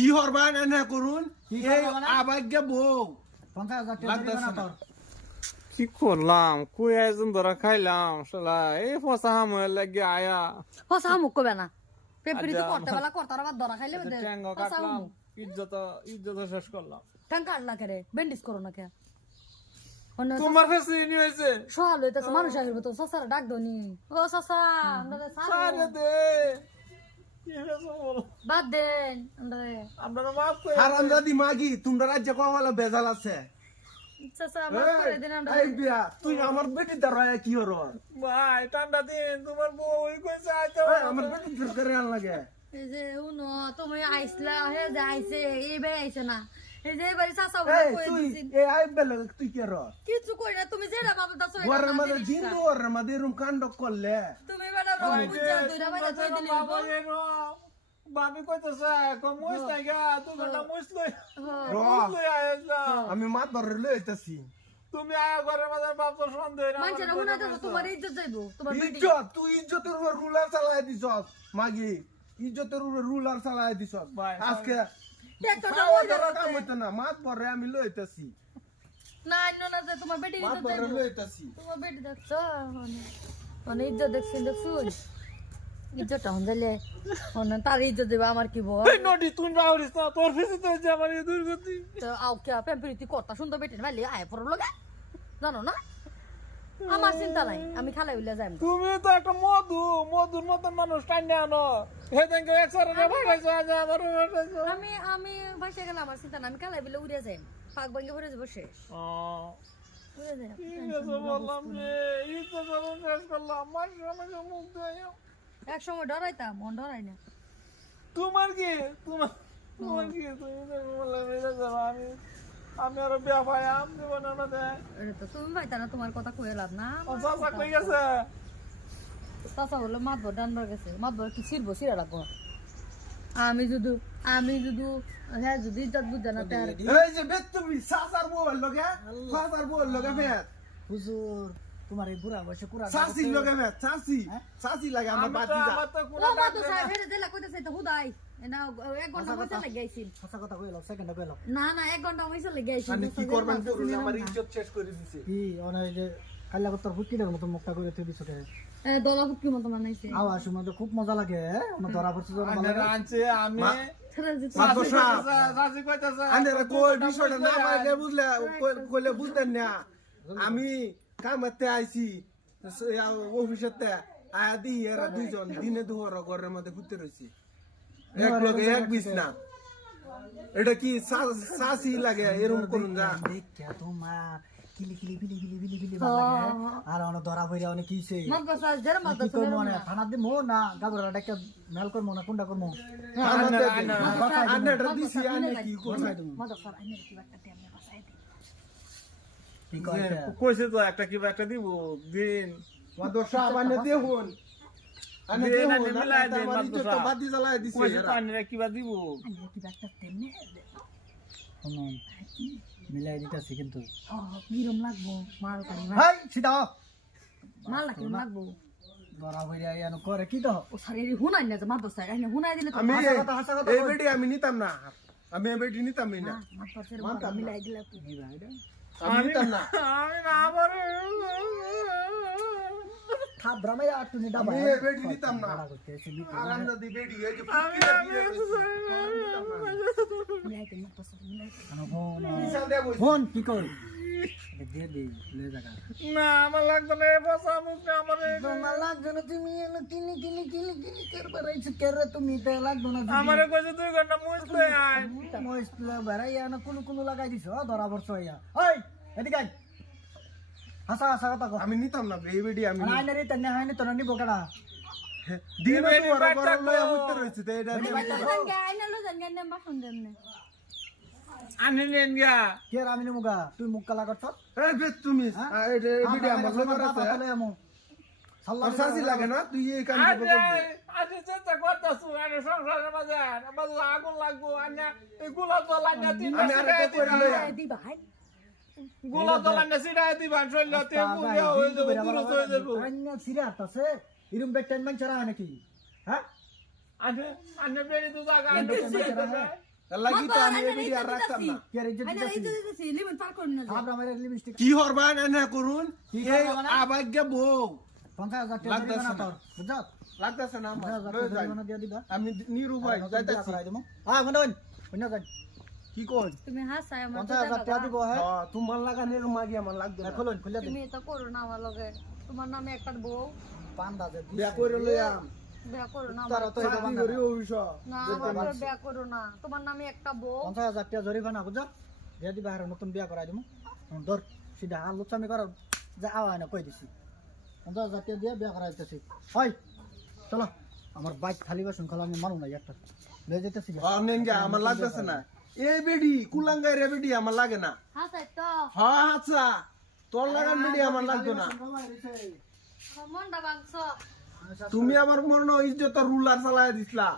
কি হরবা এনে করুন? কি এই করবা না? আবাগ্য বউ। না না। কি করলাম? কুই একজন ধরা খাইলাম শালা এই ফসা হামের লাগে আয়া। হসা হামুক কবে না। পেপরি তো করতে বেলা করতে আবার ধরা খাইলে ট্যাঙ্গ কাটলাম। ইজ্জত ইজ্জত শেষ করলাম। ট্যাঙ্ক কাটলা কে রে বেন্ডিস করো না কে? তোমার কাছে ইনি হয়েছে সহাল হইতেছে মানুষ আহিব তো সসার ডাক দনি ও সসা আমরা সারে দে? বাদ দেন আমরা আপনারা মাফ করে হারাম দাদি মাগি তোমরা রাজ্যে কওয়ালা বেজাল আছে। এই বিয়া তুই আমার বেটি দাঁড়ায় কি হর ভাই ঠান্ডা দিন তোমার বউ ওই কইছে আমার বেটি ফির লাগে। এই যে উনো তুমি আইসলা হে যে আইছে এই বে আইছে না। এই যে এবারে সাসা এই কই তুই দিছি। এই আই বেলে তুই কে র কিছু কই না তুমি যেটা ভাবো তা সই ঘরের মধ্যে জিন্দু কাণ্ড করলে। তুমি বেটা রং বুঝা দুইটা বাইরে তুই দিলি বাবি কইতেছে কম মুইস নাই গা তুই ঘণ্টা মুইস লই র মুইস লই আইলা আমি মাত ধরে লইতাছি তুমি আয়া ঘরের মাঝে বাপ তো সন্দেহ না মানুষের হুনা তো তোমার ইজ্জত যাইবো তোমার বেটি। ইজ্জত তুই ইজ্জতের উপর রুলার চালাই দিছ মাগি। ইজ্জতের উপর রুলার চালাই দিছ ভাই, আজকে না মাত ভরে আমি লইতাছি না অন্য না যে তোমার বেটি ইজ্জত যাইবো। লইতাছি তোমার বেটি দেখছ? মানে ইজ্জত দেখছেন দেখছুন ইজ্জতটা হন যাইলে হন তার ইজ্জত দেবে আমার কি বল? নডি তুই বাউরিস না তোর ফেসে তো হচ্ছে আমার এই দুর্গতি। তো আও কে পেম্পিরিতি কথা সুন্দর বেটি ভাইলে আয় পড়ো লগে। জানো না? আমার চিন্তা নাই আমি খালাই উইলে যাই তুমি তো একটা মধু মধুর মতন মানুষ টাইনে আনো। হেদেন কে একসাথে ভাগাইছো আজ আমার আমি আমি ভাসে গেলে আমার চিন্তা নাই আমি খালাই বিলে উড়ে যাই পাক ভাঙ্গে ভরে যাব শেষ। যাই ঠিক আছে বললাম যে এই তো সব করলাম মাস আমাকে মুখ দিয়ে এক সময় ডরাইতাম মন ডরাই না। তোমার কি? তোমার কি? তুমি আমি আমি আরও বিয়া পাই আম দেবো না না এটা তো তুমি ভাইতা না তোমার কথা কয়ে লাভ না ও চাচা কই গেছে? চাচা হলো মাতবর ডানবার গেছে। মাতবর কি ছিড়বো ছিঁড়া রাখব আমি যদি আমি যদি হ্যাঁ যদি ইজ্জত বুঝে না তার এই যে বেত তুমি সাসার বল লগে সাসার বল লগে বেত হুজুর। তোমার এই বুড়া বয়সে কুড়া সাসি লগে বেত সাসি সাসি লাগে আমার বাদ তো দিদা আমার তো ও কোনো মাতু সাহেব হেরে দিলা কইতেছে তো হুদাই। না এক ঘণ্টা হইছে লাগে আইছিল হাসা কথা কইলো সেকেন্ড কইলো। না না এক ঘণ্টা হইছে লাগে আইছিল আমি কি করবেন করুন আমার ইজ্জত শেষ করে দিছে। কি অনেক যে কাল্লা তোর ফুটকিটার মতো মুখটা করে তুই দিছো এ দলা ফুটকি মতো বানাইছে। আওয়াজ শুনে তো খুব মজা লাগে আমার ধরা পড়ছে ধরা ভালো লাগে আনছে আমি ছেড়ে দিতে মা- কইতাছে, চাচি কই বিষয়টা না পারলে বুঝলে কইলে বুঝতেন না। আমি কামাতে আইছি অফিসেতে আয়া দি এরা দুইজন দিনে দুহর ঘরের মধ্যে ঘুরতে রয়েছি এক লগে এক বিছনা এটা কি সাসি লাগে এরকম করুন যা দেখে তোমার কিলি কিলি বিলি বিলি বিলি বিলি আর ধরা অনেক কিছে জের মত মানে থানা দিমো না গাবরা ডাকে মেল করব না কোনটা করব কামাতে আন্নাটা দিছি আনে কি টেমনে বসাই দি কি কয় যে, কইছে তো একটা কিবা একটা দিব দিন। আমার ইজ্জত মাদ্রাসা। বাদি জ্বালায় দিছে কইছে তো এরা। আনিরা কিবা দিব। আইনে কি একটা টেমনে শুনুন মিলাই দিতেছি কিন্তু। কিরম লাগবো মাল সিধা। মাল লাগবো? করে কি তো? হুনাই না যে মাত হুনাই দিলে আমি হাসা কথা, হাসা কথা এই বেটি আমি নিতাম না। আমি এই বেটি নিতামই না। মাত মিলাই দিলে তো নিবা এটা আমি নিতাম না আমি না আমার থাপ ব্রামে আর তুমি ডাবা আমি এই বেটি নিতাম না ভাড়া করতে এসে নিতে আরাম না আমার লাগতো না বসা মুখ না আমার এই- না তুমি এনে কিনি কিনি কিনি কিনি করবার আইছো কেরে তুমি? তো লাগবে না আমারে কইছে দুই ঘণ্টা মুছতে আয়। মইসলা বারাই আনা কোন কোন লাগাই দিছো ধরা পড়ছো ওই এদিকে আয়। হাসা হাসা কথা আমি নিতাম না এই বেটি আমি না রে তোর নিবো কেডা? দিনে এটা আইনা লো বাসন আনি নেন গিয়া কে রামি মুগা? তুই মুখ কালা করছ? এই বেট তুমি। আ, এই যে এই বেটি আমার লগে আছে আর শাসি লাগে না? তুই এই কাম আজ করবি। আজ চিন্তা করতেছু। আরে সংসারের মাঝে আমার আগুন লাগবো। আনে এই গুলা জ্বলাই না তিন আমি আর একটা করে লইয়া? দি ভাই গুলা জ্বলাই না সিডাই দিবান শৈল তেল মুড়িয়া হয়ে যাব পুরো হয়ে যাব। আন্না সিরা আছে ইরুম বেটেন মান চরা নাকি হ্যাঁ? আনে আনে বেরি তো জায়গা ইরুম লাগি তো কি আর ইজ্জত দিতেছি লিমিট পার করুন না আমরা এই আবাগ্য বউ। পঞ্চাশ হাজার লাগতেছে না। লাগতেছে না টাকা দিবা। আমি যাইতাছি। হ্যাঁ মনে হইন অন্য যাই কি কই তুমি হাসায় আমার পঞ্চাশ হাজার টাকা দিব হ্যাঁ। হ্যাঁ, তোমার লাগানের মাগি আমার লাগবে না। খুলুন খুলে তুমি এটা করো না আমার লগে। তোমার নামে একটা বউ। পান দাজে বিয়া করে লইয়াম বিয়া করো না তারা আমার। তো এটা চাকরি বান্ধা করি না। অভিশাপ না আমার তো বিয়া করো না তোমার নামে একটা বউ পঞ্চাশ হাজার টাকা জরিমানা বুঝছ দিয়ে দিবা আর নতুন বিয়া করাই দিমু ধর সিধা আর লুচামি কর যা আওয়া না কই দিছি পঞ্চাশ হাজার টাকা দিয়ে বিয়া করাই হয় চলো আমার বাইক খালি বাসন খালা আমি মানু না একটা লয়ে যেতেছি আমার লাগতেছে না এই বেডি কুলাঙ্গাই রে বেডি আমার লাগে না হাসাই হ্যাঁ আচ্ছা তোর লাগান বেডি আমার লাগতো না মনটা ভাঙছ তুমি আমার মনে ইজ্জত রুলার চালায় দিছিলা।